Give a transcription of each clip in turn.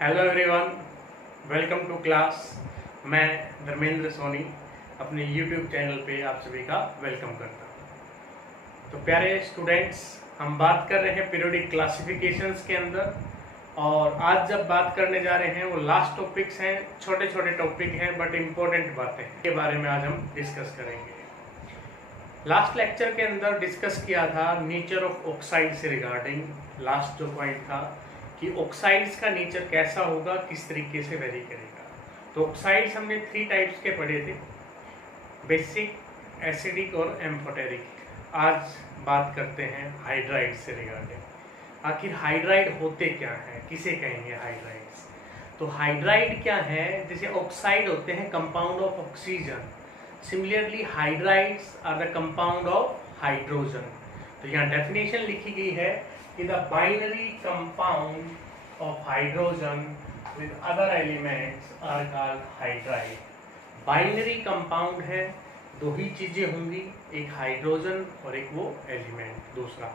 Hello everyone, welcome to class. मैं धर्मेंद्र सोनी अपने YouTube channel पे आप सभी का वेलकम करता हूँ। तो प्यारे स्टूडेंट्स, हम बात कर रहे हैं पीरियोडिक क्लासिफिकेशंस के अंदर, और आज जब बात करने जा रहे हैं वो लास्ट टॉपिक्स हैं, छोटे छोटे टॉपिक हैं बट इम्पोर्टेंट बातें के बारे में आज हम डिस्कस करेंगे। लास्ट लेक्चर के अंदर डिस्कस किया था नेचर ऑफ ऑक्साइड से रिगार्डिंग। लास्ट जो पॉइंट था कि ऑक्साइड्स का नेचर कैसा होगा, किस तरीके से वेरी करेगा। तो ऑक्साइड्स हमने 3 टाइप्स के पढ़े थे, बेसिक, एसिडिक और एम्फोटेरिक। आज बात करते हैं हाइड्राइड से रिगार्डिंग। आखिर हाइड्राइड होते क्या हैं, किसे कहेंगे हाइड्राइड्स। तो हाइड्राइड क्या है, जैसे ऑक्साइड होते हैं compound of oxygen, similarly hydrides are the compound of hydrogen. तो यहाँ डेफिनेशन लिखी गई है कि the binary compound of hydrogen with other elements are called hydride। Binary compound है, दो ही चीजें होंगी, एक हाइड्रोजन और एक वो एलिमेंट दूसरा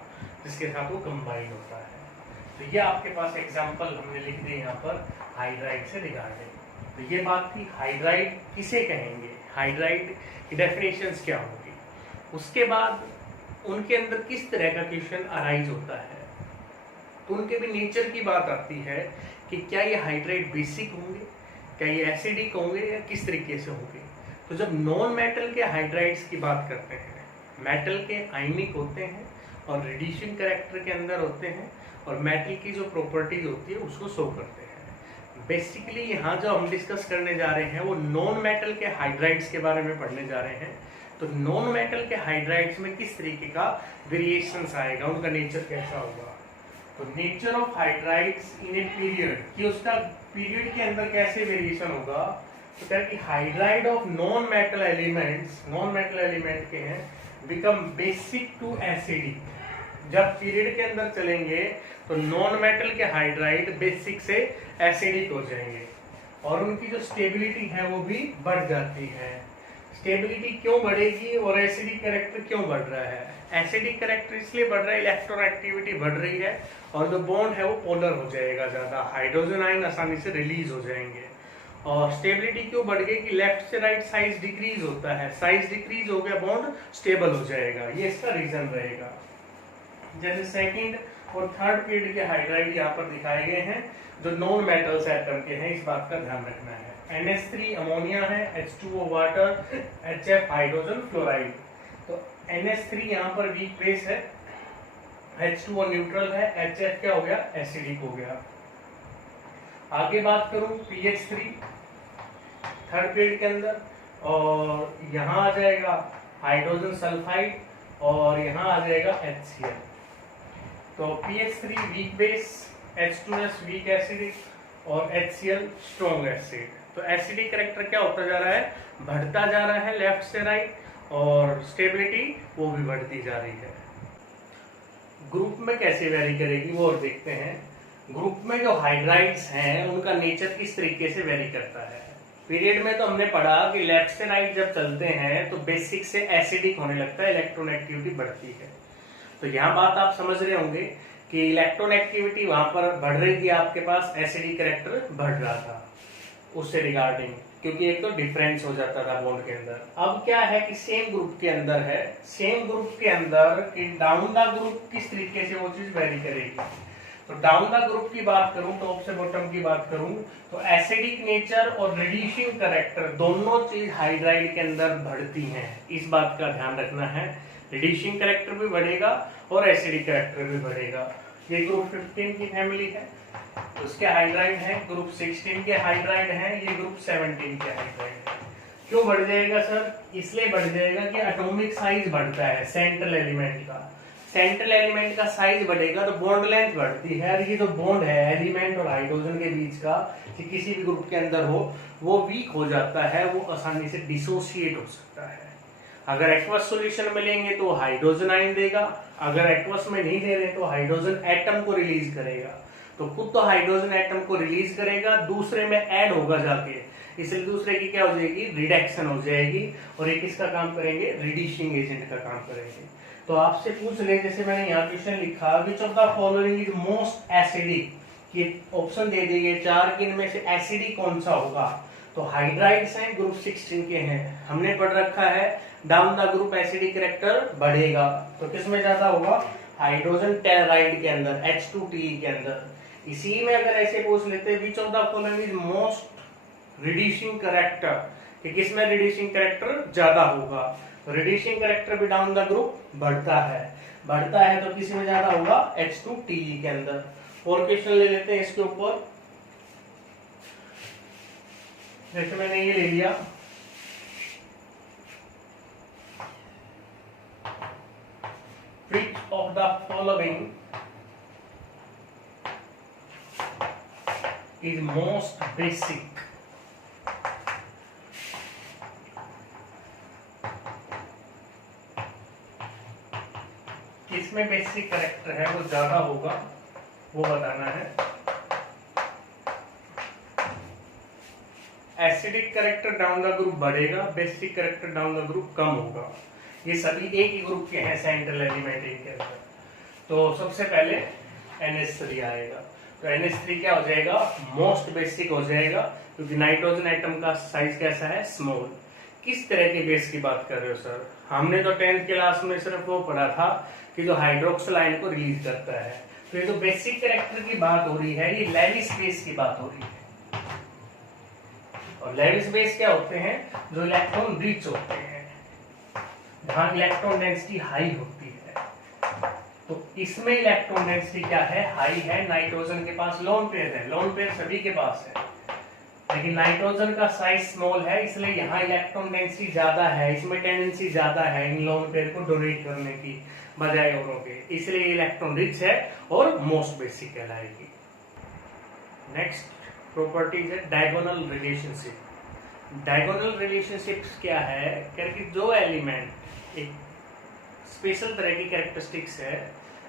जिसके साथ वो कंबाइन होता है। तो ये आपके पास एग्जांपल हमने लिख दिए यहाँ पर हाइड्राइड से रिगार्डिंग। तो ये बात थी हाइड्राइड किसे कहेंगे, हाइड्राइड की डेफिनेशंस क्या होगी। उसके बाद उनके अंदर किस तरह का क्वेश्चन अराइज होता है, तो उनके भी नेचर की बात आती है कि क्या ये हाइड्राइड बेसिक होंगे, क्या ये एसिडिक होंगे, या किस तरीके से होंगे। तो जब नॉन मेटल के हाइड्राइड्स की बात करते हैं, मेटल के आयनिक होते हैं और रेडिएशन कैरेक्टर के अंदर होते हैं, और मेटल की जो प्रॉपर्टीज होती है उसको शो करते हैं। बेसिकली यहाँ जो हम डिस्कस करने जा रहे हैं वो नॉन मेटल के हाइड्राइड्स के बारे में पढ़ने जा रहे हैं। तो नॉन मेटल के हाइड्राइड्स में किस तरीके का वेरिएशंस आएगा, उनका नेचर कैसा होगा। तो nature of hydrides in a period, कि उसका पीरियड के अंदर कैसे वेरिएशन होगा। तो क्या कि hydride of non metal elements, non metal element के हैं, बिकम बेसिक टू एसिडिक। जब पीरियड के अंदर चलेंगे तो नॉन मेटल के हाइड्राइड बेसिक से एसिडिक हो जाएंगे, और उनकी जो स्टेबिलिटी है वो भी बढ़ जाती है। स्टेबिलिटी क्यों बढ़ेगी और एसिडिक कैरेक्टर क्यों बढ़ रहा है। एसिडिक कैरेक्टर इसलिए बढ़ रहा है, इलेक्ट्रॉन एक्टिविटी बढ़ रही है, और जो बॉन्ड है वो पोलर हो जाएगा, ज्यादा हाइड्रोजन आयन आसानी से रिलीज हो जाएंगे। और स्टेबिलिटी क्यों बढ़ गई कि लेफ्ट से राइट साइज डिक्रीज होता है, साइज डिक्रीज हो गया, बॉन्ड स्टेबल हो जाएगा, ये इसका रीजन रहेगा। जैसे सेकंड और थर्ड पीरियड के हाइड्राइड यहाँ पर दिखाए गए हैं जो नॉन मेटल्स एटम के हैं, इस बात का ध्यान रखना है। NH3 अमोनिया है, H2O water, HF hydrogen fluoride. तो NH3 यहाँ पर वीक बेस है, H2O न्यूट्रल है, HF क्या हो गया, एसिडिक हो गया। आगे बात करूं PH3 थर्ड पीरियड के अंदर, और यहाँ आ जाएगा हाइड्रोजन सल्फाइड, और यहाँ आ जाएगा HCl। तो PH3 weak base, H2S weak acidic, और HCl स्ट्रॉन्ग एसिड। तो एसिडिक कैरेक्टर क्या होता जा रहा है, बढ़ता जा रहा है लेफ्ट से राइट, और स्टेबिलिटी वो भी बढ़ती जा रही है। ग्रुप में कैसे वेरी करेगी वो और देखते हैं। ग्रुप में जो हाइड्राइड्स हैं उनका नेचर किस तरीके से वेरी करता है। पीरियड में तो हमने पढ़ा कि लेफ्ट से राइट जब चलते हैं तो बेसिक से एसिडिक होने लगता है, इलेक्ट्रॉन एक्टिविटी बढ़ती है। तो यहाँ बात आप समझ रहे होंगे कि इलेक्ट्रॉन एक्टिविटी वहां पर बढ़ रही थी, आपके पास एसिडिक कैरेक्टर बढ़ रहा था उससे रिगार्डिंग, क्योंकि एक तो डिफरेंस हो जाता था बॉन्ड के अंदर। अब क्या है कि सेम ग्रुप के अंदर है, सेम ग्रुप के अंदर कि डाउन द ग्रुप किस तरीके से वो चीज वेरी करेगी। तो डाउन द ग्रुप की बात करूं, टॉप से बॉटम की बात करूं, तो एसिडिक नेचर और रेडिएशन कैरेक्टर दोनों चीज हाइड्राइड के अंदर बढ़ती हैं, इस बात का ध्यान रखना है। रेडिएशन कैरेक्टर भी बढ़ेगा और एसिडिक कैरेक्टर भी बढ़ेगा। ये ग्रुप 15 की फैमिली है, उसके हाइड्राइड है, ग्रुप 16 के हाइड्राइड है, ये ग्रुप 17 के हाइड्राइड है। क्यों बढ़ जाएगा सर, इसलिए बढ़ जाएगा कि एटॉमिक साइज बढ़ता है सेंट्रल एलिमेंट का। सेंट्रल एलिमेंट का साइज बढ़ेगा तो बॉन्ड लेंथ बढ़ती है, और ये जो बॉन्ड है एलिमेंट और हाइड्रोजन के बीच का, कि किसी भी ग्रुप के अंदर हो, वो वीक हो जाता है, वो आसानी से डिसोसिएट हो सकता है। अगर एक्वस सॉल्यूशन में लेंगे तो हाइड्रोजन आयन देगा, अगर एक्वस में नहीं ले रहे तो हाइड्रोजन एटम को रिलीज करेगा। तो खुद तो हाइड्रोजन एटम को रिलीज करेगा, दूसरे में ऐड होगा जाके, इसलिए दूसरे की क्या हो जाएगी, रिडक्शन हो जाएगी, और एक किसका काम करेंगे, रिड्यूसिंग एजेंट का काम करेंगे। तो आपसे पूछ ले, जैसे मैंने यहाँ क्वेश्चन लिखा, which of the following is most acidic, कि ऑप्शन दे दिए चार कि इनमें से एसिडिक कौन सा होगा। तो हाइड्राइड्स हैं, ग्रुप 16 के हैं, हमने पढ़ रखा है down the group acidic character बढ़ेगा, तो किसमें ज्यादा होगा, हाइड्रोजन टेराइड के अंदर, H2TE के अंदर। इसी में अगर ऐसे पूछ लेते which of the following is most reducing character, कि किसमें रिड्यूसिंग कैरेक्टर ज्यादा होगा, रिड्यूसिंग कैरेक्टर भी डाउन द ग्रुप बढ़ता है तो किसमें ज्यादा होगा, H2TE के अंदर। और क्वेश्चन ले लेते हैं इसके ऊपर, जैसे मैंने ये ले लिया, which of the following is most basic, किसमें बेसिक कैरेक्टर है वो ज्यादा होगा, वो बताना है। Acidic character down the group बढ़ेगा, basic character down the group कम होगा। ये सभी एक ही ग्रुप के हैं सेंट्रल एलिमेंट के अंदर। तो सबसे पहले NH3 आएगा, तो NH3 क्या हो जाएगा, मोस्ट बेसिक हो जाएगा, क्योंकि नाइट्रोजन एटम का साइज कैसा है, स्मॉल। किस तरह के बेस की बात कर रहे हो सर, हमने तो 10th क्लास में सिर्फ वो पढ़ा था कि जो हाइड्रोक्सिल आयन को रिलीज करता है। तो ये जो बेसिक कैरेक्टर की बात हो रही है, ये लेविस बेस की बात हो रही है। और लेविस बेस क्या होते हैं, जो इलेक्ट्रॉन रिच होते हैं, जहां इलेक्ट्रॉन डेंसिटी हाई होती है। तो इसमें इलेक्ट्रॉन डेंसिटी क्या है, हाई है। नाइट्रोजन के पास लोन पेयर है, लोन पेयर सभी के पास है, लेकिन नाइट्रोजन का साइज स्मॉल है, इसलिए यहाँ इलेक्ट्रॉन डेंसिटी ज्यादा है, इसमें टेंडेंसी ज्यादा है इन लोन पेयर को डोनेट करने की बजाय औरों के, इसलिए इलेक्ट्रॉन रिच है और मोस्ट बेसिक कहलाएगी। नेक्स्ट प्रॉपर्टीज है डायगोनल रिलेशनशिप। डायगोनल रिलेशनशिप्स क्या है, क्योंकि जो एलिमेंट एक स्पेशल तरह की कैरेक्टरिस्टिक्स है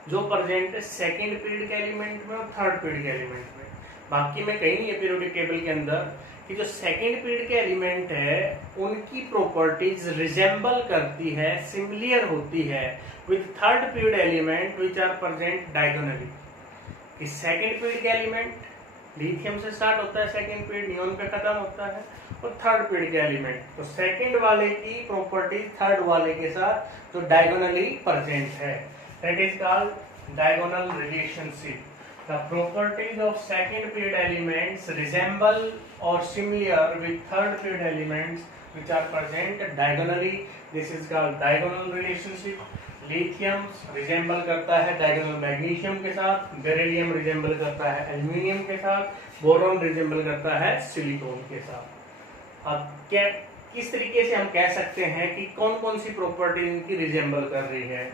जो प्रेजेंट है सेकेंड पीरियड के एलिमेंट में और थर्ड पीरियड के एलिमेंट में, बाकी में कहीं नहीं है पीरियोडिक टेबल के अंदर, कि जो सेकेंड पीरियड के एलिमेंट है उनकी प्रॉपर्टीज रिजेंबल करती है, सिमिलर होती है with third period element which are present diagonally. कि सेकेंड पीरियड के एलिमेंट लिथियम से स्टार्ट होता है, सेकेंड पीरियड नियोन पे खत्म होता है, और थर्ड पीरियड के एलिमेंट, तो सेकेंड वाले की प्रॉपर्टीज थर्ड वाले के साथ जो डायगोनली प्रेजेंट है, that is called diagonal relationship. The properties of second period elements resemble or similar with third period elements which are present diagonally. This is called diagonal relationship. Lithium resemble करता है diagonal magnesium के साथ, beryllium resemble करता है aluminium के साथ, boron resemble करता है silicon के साथ। अब क्या किस तरीके से हम कह सकते हैं कि कौन कौन सी प्रॉपर्टी इनकी रिजेंबल कर रही है।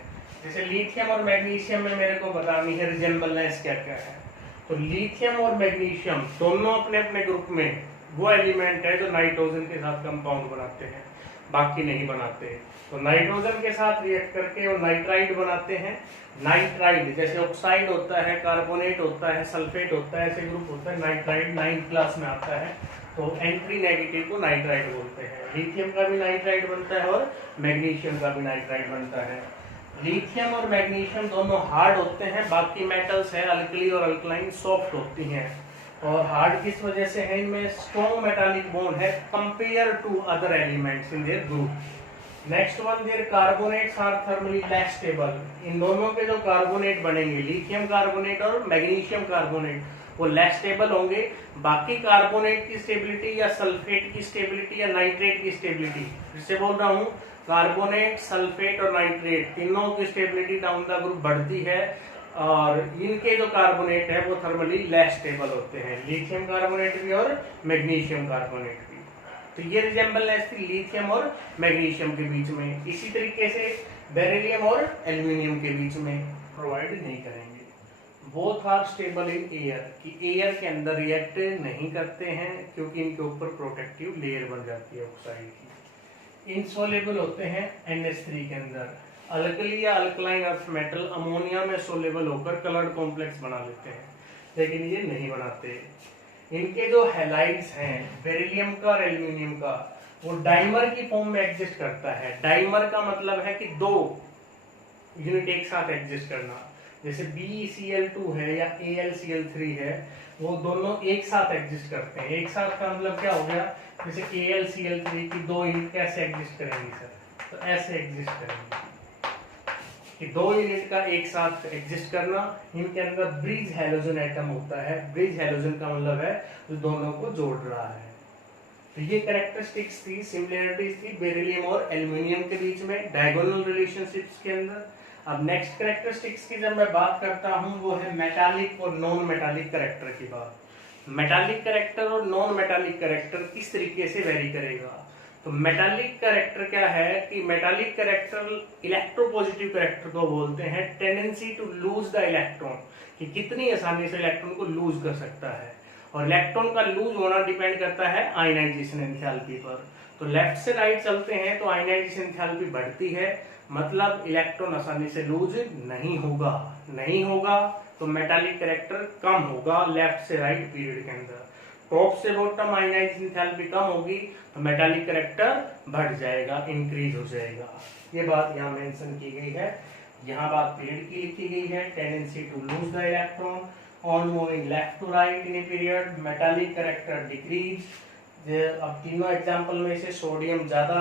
जैसे लिथियम और मैग्नीशियम में मेरे को बतानी है रिजेंबलनेस क्या क्या है। तो लिथियम और मैग्नीशियम दोनों अपने अपने ग्रुप में वो एलिमेंट है जो नाइट्रोजन के साथ कंपाउंड बनाते हैं, बाकी नहीं बनाते। तो नाइट्रोजन के साथ रिएक्ट करके वो नाइट्राइड बनाते हैं। नाइट्राइड जैसे ऑक्साइड होता है, कार्बोनेट होता है, सल्फेट होता है, ऐसे ग्रुप होता है। नाइट्राइड 9th क्लास में आता है, तो एंट्री नेगेटिव को नाइट्राइड बोलते हैं। लिथियम का भी नाइट्राइड बनता है और मैग्नीशियम का भी नाइट्राइड बनता है। लिथियम और मैग्नीशियम दोनों हार्ड होते हैं, बाकी मेटल्स हैं अल्कली और अल्कलाइन सॉफ्ट होती हैं। और हार्ड किस वजह से है, इनमें स्ट्रॉन्ग मेटालिक बॉन्ड है compare to other elements in their group. Next one, their carbonates are thermally less stable. इन दोनों के जो कार्बोनेट बनेंगे, लिथियम कार्बोनेट और मैग्नीशियम कार्बोनेट, वो लेस स्टेबल होंगे। बाकी कार्बोनेट की स्टेबिलिटी या सल्फेट की स्टेबिलिटी या नाइट्रेट की स्टेबिलिटी, जिससे बोल रहा हूँ कार्बोनेट, सल्फेट और नाइट्रेट तीनों की स्टेबिलिटी डाउन द ग्रुप बढ़ती है, और इनके जो कार्बोनेट है वो थर्मली लेस स्टेबल होते हैं, लिथियम कार्बोनेट भी और मैग्नीशियम कार्बोनेट भी। तो ये रिजेंबलनेस थी लिथियम और मैग्नीशियम के बीच में। इसी तरीके से बेरिलियम और एल्यूमिनियम के बीच में प्रोवाइड नहीं करेंगे। Both are stable in air, कि एयर के अंदर रिएक्ट नहीं करते हैं क्योंकि इनके ऊपर प्रोटेक्टिव लेयर बन जाती है ऑक्साइड की। इनसोलेबल होते हैं NH3 के अंदर। अल्कली या अल्कलाइन अर्थ मेटल अमोनिया में सोलेबल होकर कलर्ड कॉम्प्लेक्स बना लेते हैं, लेकिन ये नहीं बनाते। इनके जो हैलाइड्स हैं बेरिलियम का और एल्यूमिनियम का, वो डाइमर की फॉर्म में एग्जिस्ट करता है। डाइमर का मतलब है कि दो यूनिट एक साथ एग्जिस्ट करना। जैसे BeCl2 है या AlCl3 है, वो दोनों एक साथ एग्जिस्ट करते हैं। एक साथ का मतलब क्या हो गया, जैसे AlCl3 की 2 यूनिट कैसे एग्जिस्ट करेंगी सर, तो ऐसे एग्जिस्ट करेंगे कि 2 यूनिट का एक साथ एग्जिस्ट करना। इनके अंदर ब्रिज हैलोजन एटम होता है। ब्रिज हैलोजन का मतलब है जो दोनों को जोड़ रहा है। तो ये कैरेक्टरिस्टिक्स थी, सिमिलरिटीज थी बेरिलियम और एल्यूमिनियम के बीच में डायगोनल रिलेशनशिप्स के अंदर। अब नेक्स्ट कैरेक्टरिस्टिक्स की जब मैं बात करता हूं, वो है मेटालिक और नॉन मेटालिक कैरेक्टर की बात। मेटालिक कैरेक्टर और नॉन मेटालिक कैरेक्टर किस तरीके से वेरी करेगा। तो मेटालिक कैरेक्टर क्या है कि मेटालिक कैरेक्टर इलेक्ट्रोपॉजिटिव कैरेक्टर को बोलते हैं। Tendency to lose the electron, कि कितनी आसानी से इलेक्ट्रॉन को लूज कर सकता है। और इलेक्ट्रॉन का लूज होना डिपेंड करता है आयनाइजेशन एंथैल्पी पर। तो लेफ्ट से राइट चलते हैं तो आयनाइजेशन एंथैल्पी बढ़ती है, मतलब इलेक्ट्रॉन आसानी से लूज नहीं होगा तो मेटालिक कैरेक्टर कम होगा लेफ्ट से राइट पीरियड के अंदर। टॉप से बॉटम आयनाइजेशन एंथैल्पी कम होगी तो मेटालिक कैरेक्टर बढ़ जाएगा, इंक्रीज हो जाएगा। ये बात यहाँ मेंशन की गई है। यहाँ बात पीरियड की लिखी गई है, tendency to lose the electron on moving left to right in a period, metallic character decrease. अब तीनों एग्जांपल में से सोडियम ज्यादा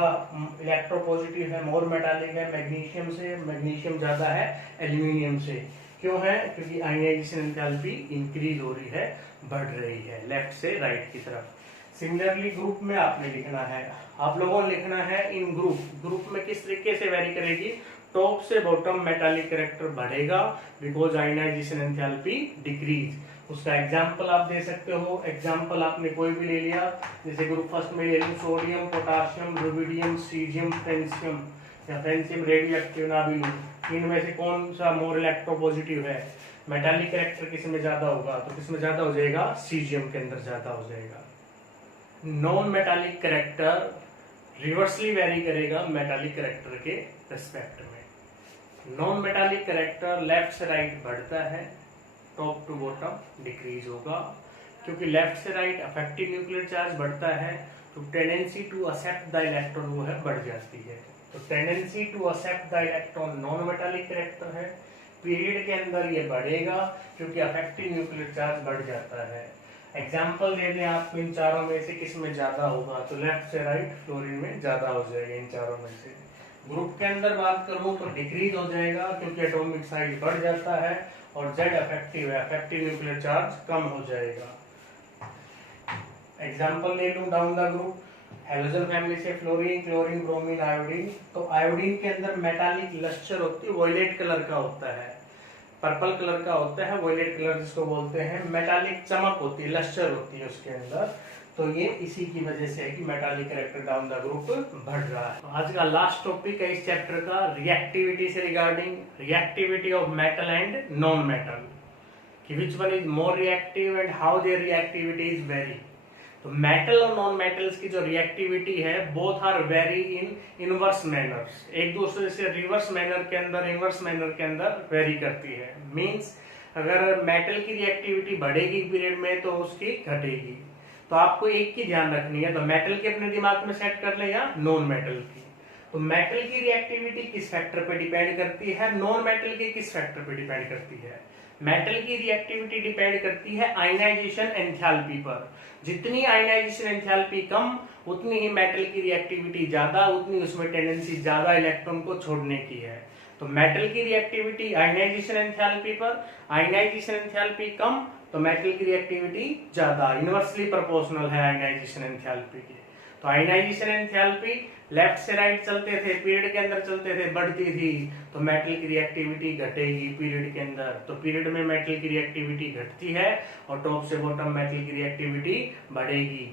इलेक्ट्रोपॉजिटिव है, मोर मेटालिक है मैग्नीशियम से, मैग्नीशियम ज्यादा है एल्यूमिनियम से। क्यों है, क्योंकि आयनाइजेशन एंथैल्पी इंक्रीज हो रही है, बढ़ रही है लेफ्ट से राइट की तरफ। सिमिलरली ग्रुप में आपने लिखना है, आप लोगों ने लिखना है इन ग्रुप में किस तरीके से वेरी करेगी। टॉप से बॉटम मेटालिक कैरेक्टर बढ़ेगा बिकॉज आयनाइजेशन एंथैल्पी डिक्रीज। उसका एग्जांपल आप दे सकते हो। एग्जांपल आपने कोई भी ले लिया, जैसे ग्रुप फर्स्ट में ले लूं sodium, potassium, rubidium, caesium, francium या फ्रेंशियम रेडियो एक्टिव ना भी लूं, इनमें से कौन सा मोर इलेक्ट्रोपॉजिटिव है। मेटालिक कैरेक्टर किस में ज्यादा होगा, तो किस में ज्यादा हो जाएगा, सीजियम के अंदर ज्यादा हो जाएगा। Non metallic character reversely very करेगा मेटालिक कैरेक्टर के रिस्पेक्ट में। नॉन मेटालिक कैरेक्टर लेफ्ट से राइट बढ़ता है, टॉप टू बॉटम डिक्रीज होगा। क्योंकि लेफ्ट से राइट अफेक्टिव न्यूक्लियर चार्ज बढ़ता है तो tendency to accept the electron वो है बढ़ जाती है। तो tendency to accept the electron non metallic character है। पीरियड के अंदर ये बढ़ेगा क्योंकि अफेक्टिव न्यूक्लियर चार्ज बढ़ जाता है। एग्जाम्पल दे दें आपको, इन चारों में से किस में ज्यादा होगा, तो लेफ्ट से राइट फ्लोरीन में ज्यादा हो जाएगा इन चारों में से। ग्रुप के अंदर बात करूं तो डिक्रीज हो जाएगा क्योंकि एटॉमिक साइज बढ़ जाता है और जेड अफेक्टिव है, अफेक्टिव न्यूक्लियर चार्ज कम हो जाएगा। एग्जाम्पल ले लूं down the group, halogen family से फ्लोरीन, क्लोरीन, ब्रोमीन, आयोडीन। तो आयोडीन के अंदर मेटालिक लस्टर होती है, वॉयलेट कलर का होता है, पर्पल कलर का होता है, वॉयलेट कलर जिसको बोलते हैं। मेटालिक चमक होती है, लस्टर होती है उसके अंदर। तो ये इसी की वजह से है कि metallic character down the group बढ़ रहा है। आज का लास्ट टॉपिक है इस चैप्टर का रिएक्टिविटी से regarding reactivity of metal and non metal, कि which one is more reactive and how their reactivity is vary. तो मेटल और नॉन मेटल्स की जो रिएक्टिविटी है both are vary in inverse manners, एक दूसरे से रिवर्स मैनर के अंदर, इनवर्स मैनर के अंदर वेरी करती है। मींस अगर मेटल की रिएक्टिविटी बढ़ेगी पीरियड में तो उसकी घटेगी। तो आपको एक की ध्यान रखनी है, तो मेटल के अपने दिमाग में सेट कर ले या नॉन मेटल की। तो मेटल की रिएक्टिविटी किस फैक्टर पे डिपेंड करती है, नॉन मेटल की किस फैक्टर पे डिपेंड करती है। मेटल की रिएक्टिविटी डिपेंड करती है आयनाइजेशन एंथैल्पी पर। जितनी आयनाइजेशन एंथैल्पी कम उतनी ही मेटल की रिएक्टिविटी ज्यादा, उतनी उसमें टेंडेंसी ज्यादा इलेक्ट्रॉन को छोड़ने की है। तो मेटल की रिएक्टिविटी आयनाइजेशन एंथैल्पी पर, आयनाइजेशन एंथैल्पी कम तो मेटल की रिएक्टिविटी ज्यादा, इनवर्सली प्रोपोर्शनल है आयनाइजेशन एंथैल्पी की। तो आयनाइजेशन एंथैल्पी लेफ्ट से राइट चलते थे, पीरियड के अंदर चलते थे, बढ़ती थी, तो मेटल की रिएक्टिविटी घटेगी पीरियड के अंदर। तो पीरियड में मेटल की रिएक्टिविटी घटती है और टॉप से बॉटम मेटल की रिएक्टिविटी बढ़ेगी।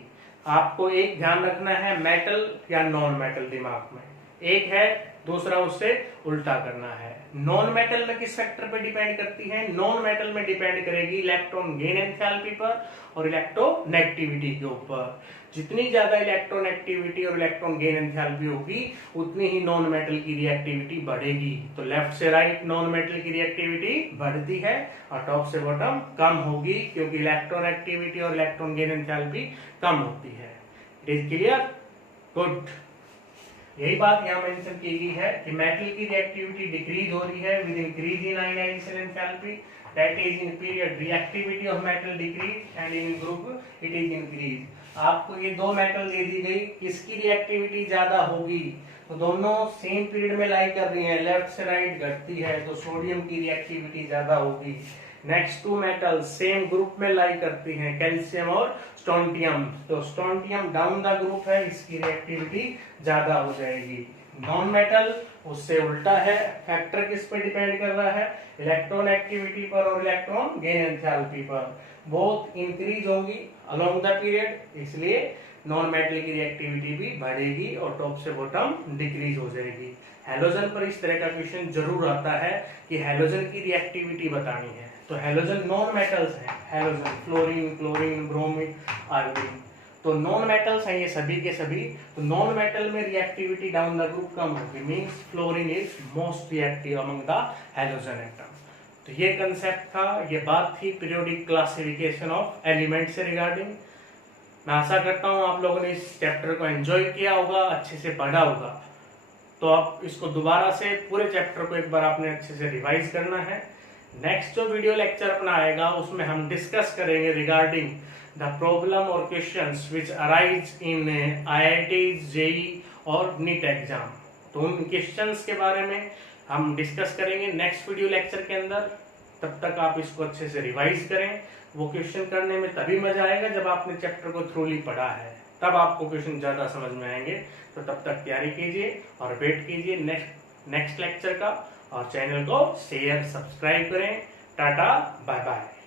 आपको एक ध्यान रखना है, मेटल या नॉन मेटल दिमाग में एक है, दूसरा उससे उल्टा करना है। नॉन मेटल में किस फैक्टर पे डिपेंड करती है, नॉन मेटल में डिपेंड करेगी इलेक्ट्रॉन गेन एंथैल्पी पर और इलेक्ट्रोनेगेटिविटी के ऊपर। जितनी ज्यादा इलेक्ट्रॉन एक्टिविटी और इलेक्ट्रॉन गेन एंथैल्पी होगी उतनी ही नॉन मेटल की रिएक्टिविटी बढ़ेगी। तो लेफ्ट से राइट नॉन मेटल की रिएक्टिविटी बढ़ती है और टॉप से बॉटम कम होगी क्योंकि इलेक्ट्रॉन एक्टिविटी और इलेक्ट्रॉन गेन एंथैल्पी कम होती है। It is clear? गुड। यही बात यहाँ मेंशन की गई है कि मेटल की रिएक्टिविटी डिक्रीज हो रही है with increase in ionisation enthalpy, that is in period reactivity of metal decrease and in group it is increase. आपको ये दो मेटल दे दी गई, किसकी रिएक्टिविटी ज्यादा होगी, तो दोनों सेम पीरियड में लाई कर रही हैं, लेफ्ट से राइट घटती है, तो सोडियम की रिएक्टिविटी ज्यादा होगी। Next to metal same group में लाई करती हैं, कैल्शियम और स्टोंटियम, तो स्टोंटियम डाउन द ग्रुप है, इसकी रिएक्टिविटी ज्यादा हो जाएगी। नॉन मेटल उससे उल्टा है, फैक्टर किस पे डिपेंड कर रहा है, इलेक्ट्रॉन एक्टिविटी पर और इलेक्ट्रॉन गेन एंथैल्पी पर, बोथ इंक्रीज होंगी अलोंग द पीरियड, इसलिए नॉन मेटल की रिएक्टिविटी भी बढ़ेगी और टॉप से बॉटम डिक्रीज हो जाएगी। हैलोजन पर इस तरह का क्वेश्चन जरूर आता है कि हैलोजन की रिएक्टिविटी बतानी है, तो हैलोजन नॉन मेटल्स हैं, halogen fluorine, chlorine, bromine, iodine, तो नॉन मेटल्स हैं ये सभी के सभी। तो नॉन मेटल में रिएक्टिविटी डाउन द ग्रुप कम होगी, means fluorine is most reactive among the halogen atom. तो ये कंसेप्ट था, ये बात थी पीरियोडिक क्लासिफिकेशन ऑफ एलिमेंट से रिगार्डिंग। मैं आशा करता हूँ आप लोगों ने इस चैप्टर को एंजॉय किया होगा, अच्छे से पढ़ा होगा। तो आप इसको दोबारा से पूरे चैप्टर को एक बार आपने अच्छे से रिवाइज करना है। नेक्स्ट जो वीडियो लेक्चर अपना आएगा उसमें हम डिस्कस करेंगे रिगार्डिंग द प्रॉब्लम और questions which arise in IIT, JEE और नीट एग्जाम। तो उन क्वेश्चंस के बारे में हम डिस्कस करेंगे नेक्स्ट वीडियो लेक्चर के अंदर। तब तक आप इसको अच्छे से रिवाइज करें, वो क्वेश्चन करने में तभी मजा आएगा जब आपने चैप्टर को थ्रूली पढ़ा है, तब आपको क्वेश्चन ज्यादा समझ में आएंगे। तो तब तक तैयारी कीजिए और वेट कीजिए नेक्स्ट लेक्चर का, और चैनल को शेयर सब्सक्राइब करें। Tata bye bye.